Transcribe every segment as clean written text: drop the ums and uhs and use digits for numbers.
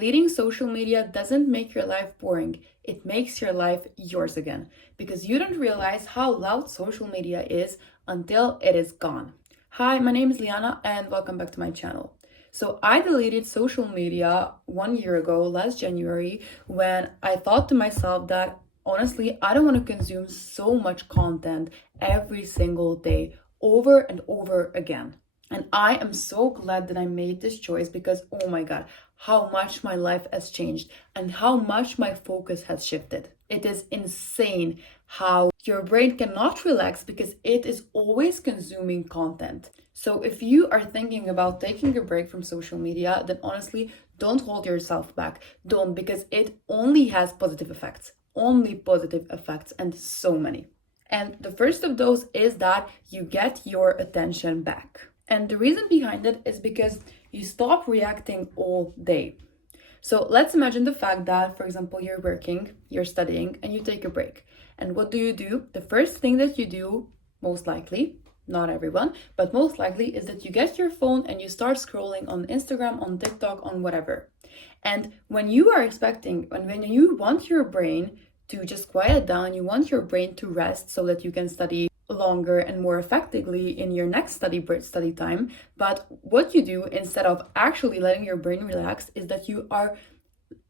Deleting social media doesn't make your life boring. It makes your life yours again because you don't realize how loud social media is until it is gone. Hi, my name is Liana and welcome back to my channel. So I deleted social media 1 year ago, last January, when I thought to myself that honestly, I don't want to consume so much content every single day over and over again. And I am so glad that I made this choice because, oh my God, how much my life has changed and how much my focus has shifted. It is insane how your brain cannot relax because it is always consuming content. So if you are thinking about taking a break from social media, then honestly, don't hold yourself back. Don't, because it only has positive effects. Only positive effects, and so many. And the first of those is that you get your attention back. And the reason behind it is because you stop reacting all day. So let's imagine the fact that, for example, you're working, you're studying, and you take a break. And what do? The first thing that you do, most likely, not everyone, but most likely, is that you get your phone and you start scrolling on Instagram, on TikTok, on whatever. And when you are expecting, when you want your brain to just quiet down, you want your brain to rest so that you can study longer and more effectively in your next study time. But what you do instead of actually letting your brain relax is that you are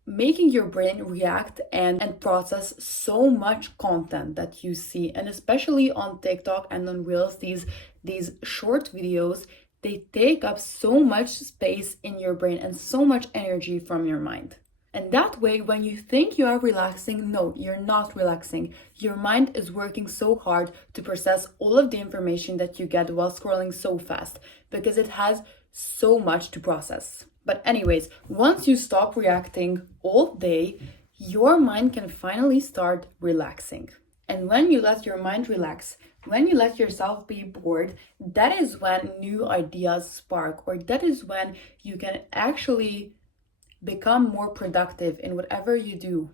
making your brain react and process so much content that you see, and especially on TikTok and on Reels, these short videos, they take up so much space in your brain and so much energy from your mind. And that way, when you think you are relaxing, no, you're not relaxing. Your mind is working so hard to process all of the information that you get while scrolling so fast because it has so much to process. But anyways, once you stop reacting all day, your mind can finally start relaxing. And when you let your mind relax, when you let yourself be bored, that is when new ideas spark, or that is when you can actually become more productive in whatever you do,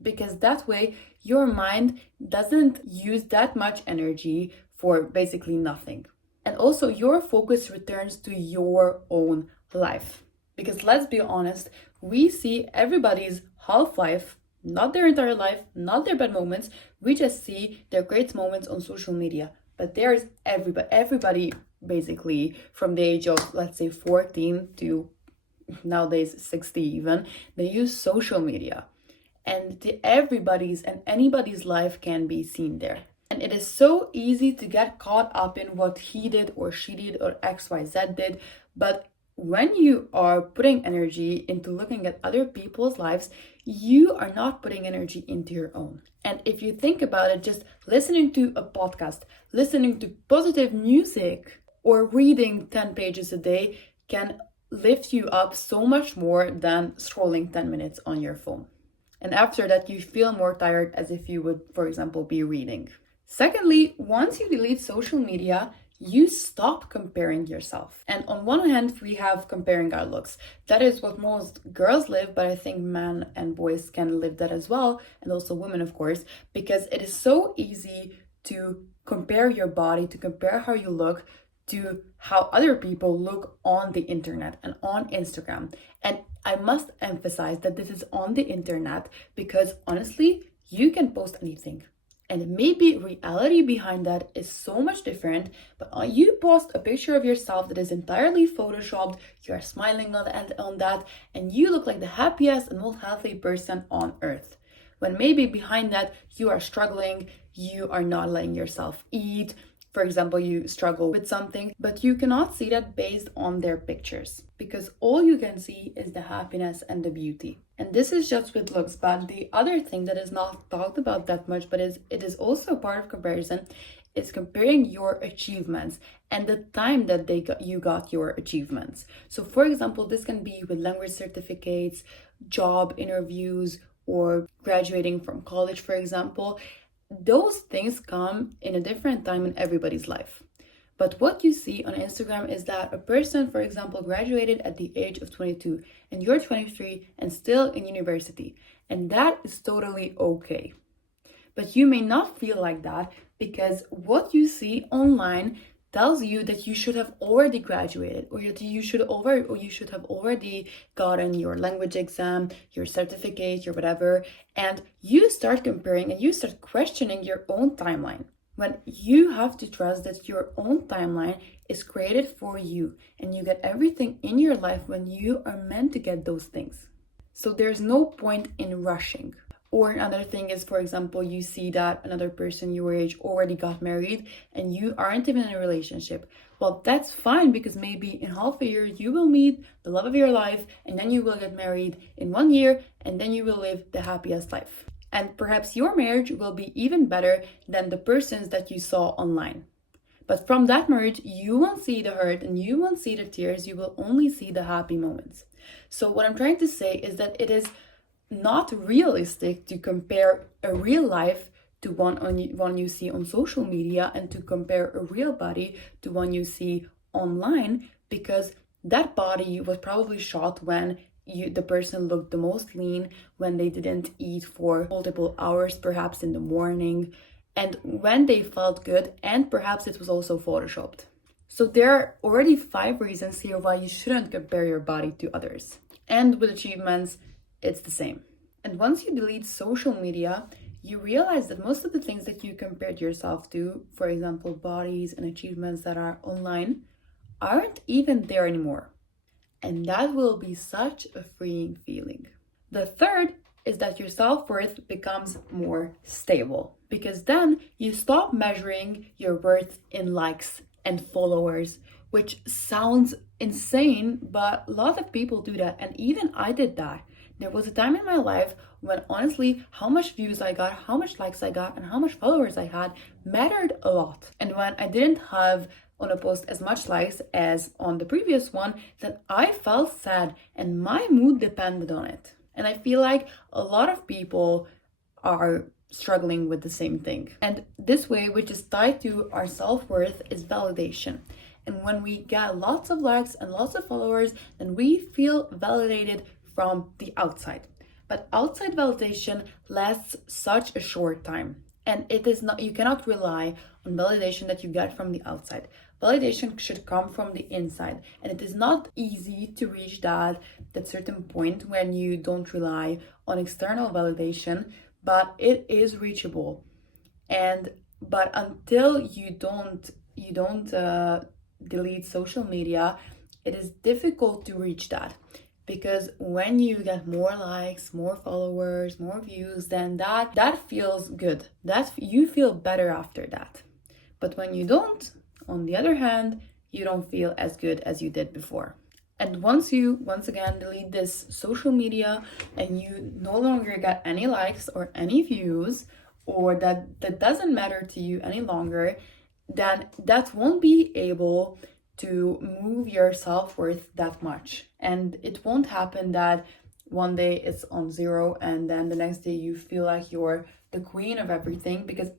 because that way your mind doesn't use that much energy for basically nothing. And also your focus returns to your own life, because let's be honest, we see everybody's half life, not their entire life, not their bad moments. We just see their great moments on social media. But there's everybody basically from the age of, let's say, 14 to nowadays 60 even, they use social media, and everybody's and anybody's life can be seen there. And it is so easy to get caught up in what he did or she did or XYZ did. But when you are putting energy into looking at other people's lives, you are not putting energy into your own. And if you think about it, just listening to a podcast, listening to positive music, or reading 10 pages a day can lift you up so much more than scrolling 10 minutes on your phone. And after that, you feel more tired, as if you would, for example, be reading. Secondly, once you delete social media, you stop comparing yourself. And on one hand, we have comparing our looks. That is what most girls live, but I think men and boys can live that as well, and also women, of course, because it is so easy to compare your body, to compare how you look, to how other people look on the internet and on Instagram. And I must emphasize that this is on the internet because honestly, you can post anything. And maybe reality behind that is so much different, but you post a picture of yourself that is entirely photoshopped, you are smiling on that, and you look like the happiest and most healthy person on earth. When maybe behind that, you are struggling, you are not letting yourself eat. For example, you struggle with something, but you cannot see that based on their pictures because all you can see is the happiness and the beauty. And this is just with looks, but the other thing that is not talked about that much, but it is also part of comparison, is comparing your achievements and the time that you got your achievements. So for example, this can be with language certificates, job interviews, or graduating from college, for example. Those things come in a different time in everybody's life. But what you see on Instagram is that a person, for example, graduated at the age of 22 and you're 23 and still in university. And that is totally okay. But you may not feel like that because what you see online tells you that you should have already graduated, or that you should have already gotten your language exam, your certificate, your whatever, and you start comparing and you start questioning your own timeline. When you have to trust that your own timeline is created for you and you get everything in your life when you are meant to get those things. So there's no point in rushing. Or another thing is, for example, you see that another person your age already got married and you aren't even in a relationship. Well, that's fine, because maybe in half a year you will meet the love of your life, and then you will get married in 1 year, and then you will live the happiest life. And perhaps your marriage will be even better than the persons that you saw online. But from that marriage, you won't see the hurt and you won't see the tears, you will only see the happy moments. So what I'm trying to say is that it is not realistic to compare a real life to one you see on social media, and to compare a real body to one you see online, because that body was probably shot when the person looked the most lean, when they didn't eat for multiple hours, perhaps in the morning, and when they felt good, and perhaps it was also photoshopped. So there are already 5 reasons here why you shouldn't compare your body to others. And with achievements, it's the same. And once you delete social media, you realize that most of the things that you compared yourself to, for example, bodies and achievements that are online, aren't even there anymore. And that will be such a freeing feeling. The third is that your self-worth becomes more stable, because then you stop measuring your worth in likes and followers, which sounds insane, but a lot of people do that, and even I did that. There was a time in my life when honestly how much views I got, how much likes I got, and how much followers I had mattered a lot. And when I didn't have on a post as much likes as on the previous one, then I felt sad and my mood depended on it. And I feel like a lot of people are struggling with the same thing. And this way, which is tied to our self-worth, is validation. And when we get lots of likes and lots of followers, then we feel validated from the outside. But outside validation lasts such a short time. And it is not, you cannot rely on validation that you get from the outside. Validation should come from the inside. And it is not easy to reach that certain point when you don't rely on external validation, but it is reachable. But until you don't delete social media, it is difficult to reach that. Because when you get more likes, more followers, more views, then that feels good. That you feel better after that. But when you don't, on the other hand, you don't feel as good as you did before. And once you, once again, delete this social media and you no longer get any likes or any views, or that doesn't matter to you any longer, then that won't be able to move your self-worth that much. And it won't happen that one day it's on 0 and then the next day you feel like you're the queen of everything. Because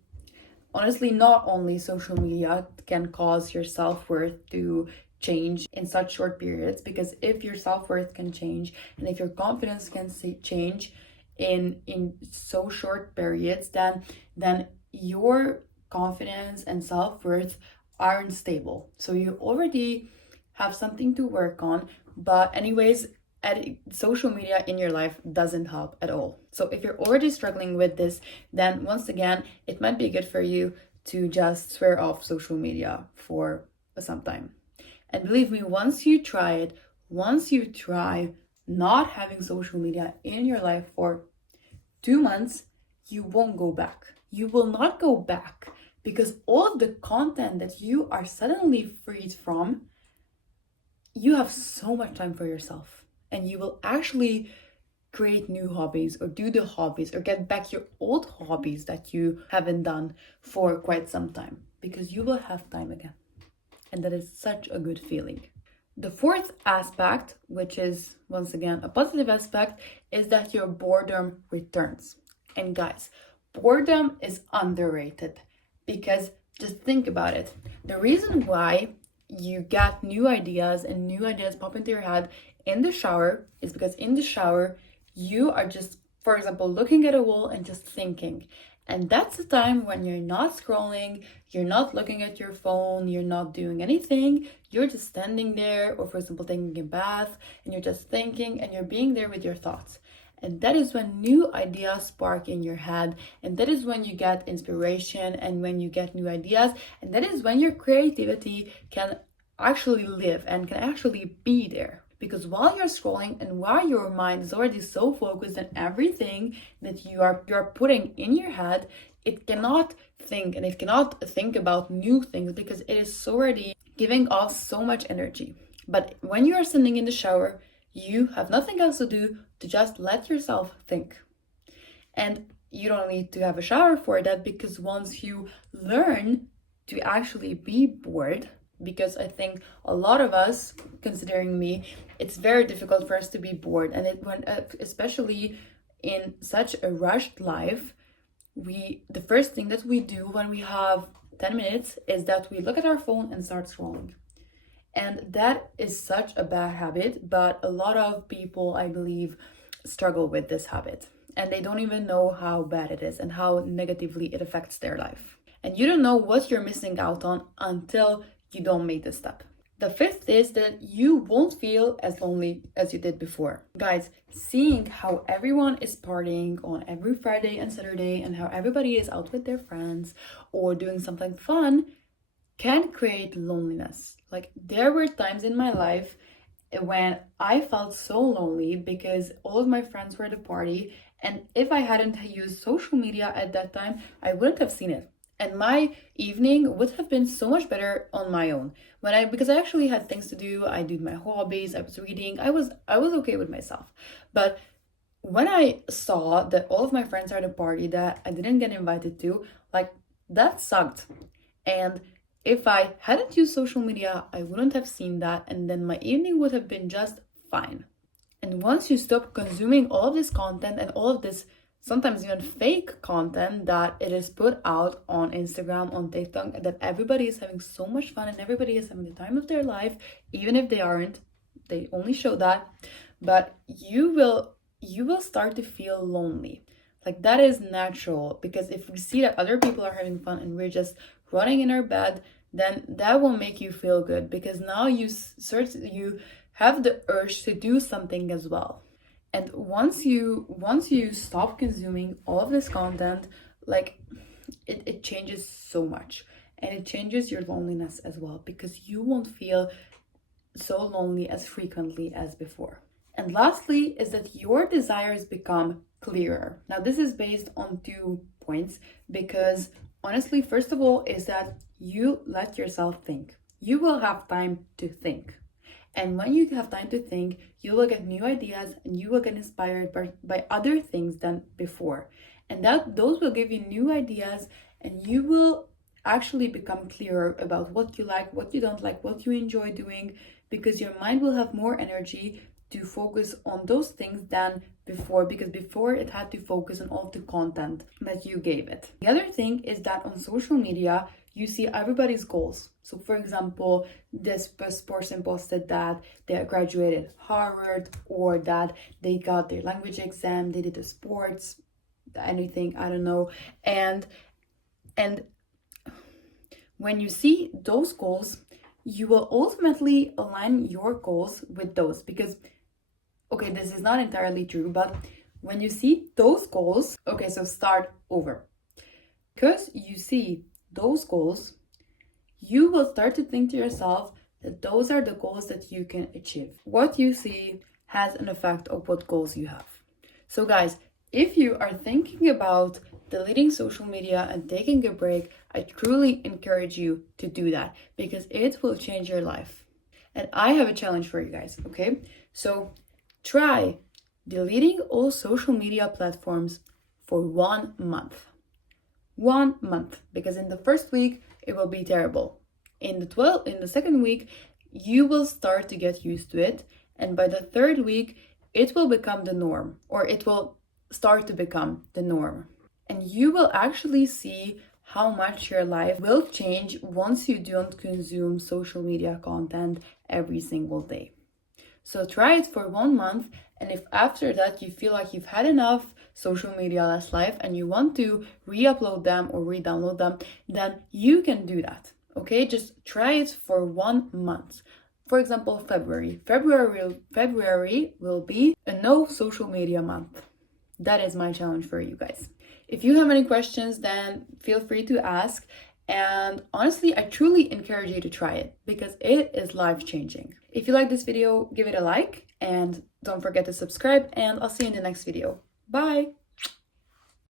honestly, not only social media can cause your self-worth to change in such short periods, because if your self-worth can change and if your confidence can change in so short periods, then your confidence and self-worth aren't stable. So you already have something to work on. But anyways, social media in your life doesn't help at all. So if you're already struggling with this, then once again, it might be good for you to just swear off social media for some time. And believe me, once you try not having social media in your life for 2 months, you won't go back. You will not go back, because all of the content that you are suddenly freed from, you have so much time for yourself, and you will actually create new hobbies or do the hobbies or get back your old hobbies that you haven't done for quite some time, because you will have time again. And that is such a good feeling. The fourth aspect, which is once again a positive aspect, is that your boredom returns. And guys, boredom is underrated, because just think about it. The reason why you get new ideas and new ideas pop into your head in the shower is because in the shower, you are just, for example, looking at a wall and just thinking. And that's the time when you're not scrolling, you're not looking at your phone, you're not doing anything, you're just standing there, or for example, taking a bath, and you're just thinking and you're being there with your thoughts. And that is when new ideas spark in your head, and that is when you get inspiration and when you get new ideas, and that is when your creativity can actually live and can actually be there. Because while you're scrolling and while your mind is already so focused on everything that you're putting in your head, it cannot think, and it cannot think about new things because it is already giving off so much energy. But when you are sitting in the shower, you have nothing else to do to just let yourself think. And you don't need to have a shower for that, because once you learn to actually be bored, because I think a lot of us, considering me, it's very difficult for us to be bored, and especially in such a rushed life, the first thing that we do when we have 10 minutes is that we look at our phone and start scrolling. And that is such a bad habit, but a lot of people, I believe, struggle with this habit, and they don't even know how bad it is and how negatively it affects their life. And you don't know what you're missing out on until you don't make this step. The fifth is that you won't feel as lonely as you did before. Guys, seeing how everyone is partying on every Friday and Saturday and how everybody is out with their friends or doing something fun can create loneliness. Like, there were times in my life when I felt so lonely because all of my friends were at the party, and if I hadn't used social media at that time, I wouldn't have seen it. And my evening would have been so much better on my own. Because I actually had things to do, I did my hobbies, I was reading, I was okay with myself. But when I saw that all of my friends are at a party that I didn't get invited to, like, that sucked. And if I hadn't used social media, I wouldn't have seen that, and then my evening would have been just fine. And once you stop consuming all of this content and all of this sometimes even fake content that it is put out on Instagram, on TikTok, that everybody is having so much fun and everybody is having the time of their life, even if they aren't, they only show that, but you will start to feel lonely. Like, that is natural, because if we see that other people are having fun and we're just running in our bed, then that will make you feel good, because now you have the urge to do something as well. And once you stop consuming all of this content, like, it changes so much, and it changes your loneliness as well, because you won't feel so lonely as frequently as before. And lastly is that your desires become clearer. Now, this is based on 2 points, because honestly, first of all, is that you let yourself think. You will have time to think. And when you have time to think, you will get new ideas and you will get inspired by other things than before. And those will give you new ideas, and you will actually become clearer about what you like, what you don't like, what you enjoy doing, because your mind will have more energy to focus on those things than before, because before it had to focus on all the content that you gave it. The other thing is that on social media, you see everybody's goals. So for example, this person posted that they graduated Harvard, or that they got their language exam, they did the sports, anything, I don't know. And when you see those goals, you will ultimately align your goals with those, because, okay, this is not entirely true, but when you see those goals, okay, so start over. Because you see those goals, you will start to think to yourself that those are the goals that you can achieve. What you see has an effect of what goals you have. So guys, if you are thinking about deleting social media and taking a break, I truly encourage you to do that, because it will change your life. And I have a challenge for you guys, okay? So try deleting all social media platforms for 1 month. 1 month, because in the first week it will be terrible. In the second week, you will start to get used to it, and by the third week, it will become the norm, or it will start to become the norm. And you will actually see how much your life will change once you don't consume social media content every single day. So try it for 1 month, and if after that you feel like you've had enough social media less life and you want to re-upload them or re-download them, then you can do that. Okay, just try it for 1 month. For example, February will be a no social media month. That is my challenge for you guys. If you have any questions, then feel free to ask. And honestly, I truly encourage you to try it because it is life-changing. If you like this video, give it a like and don't forget to subscribe, and I'll see you in the next video. Bye!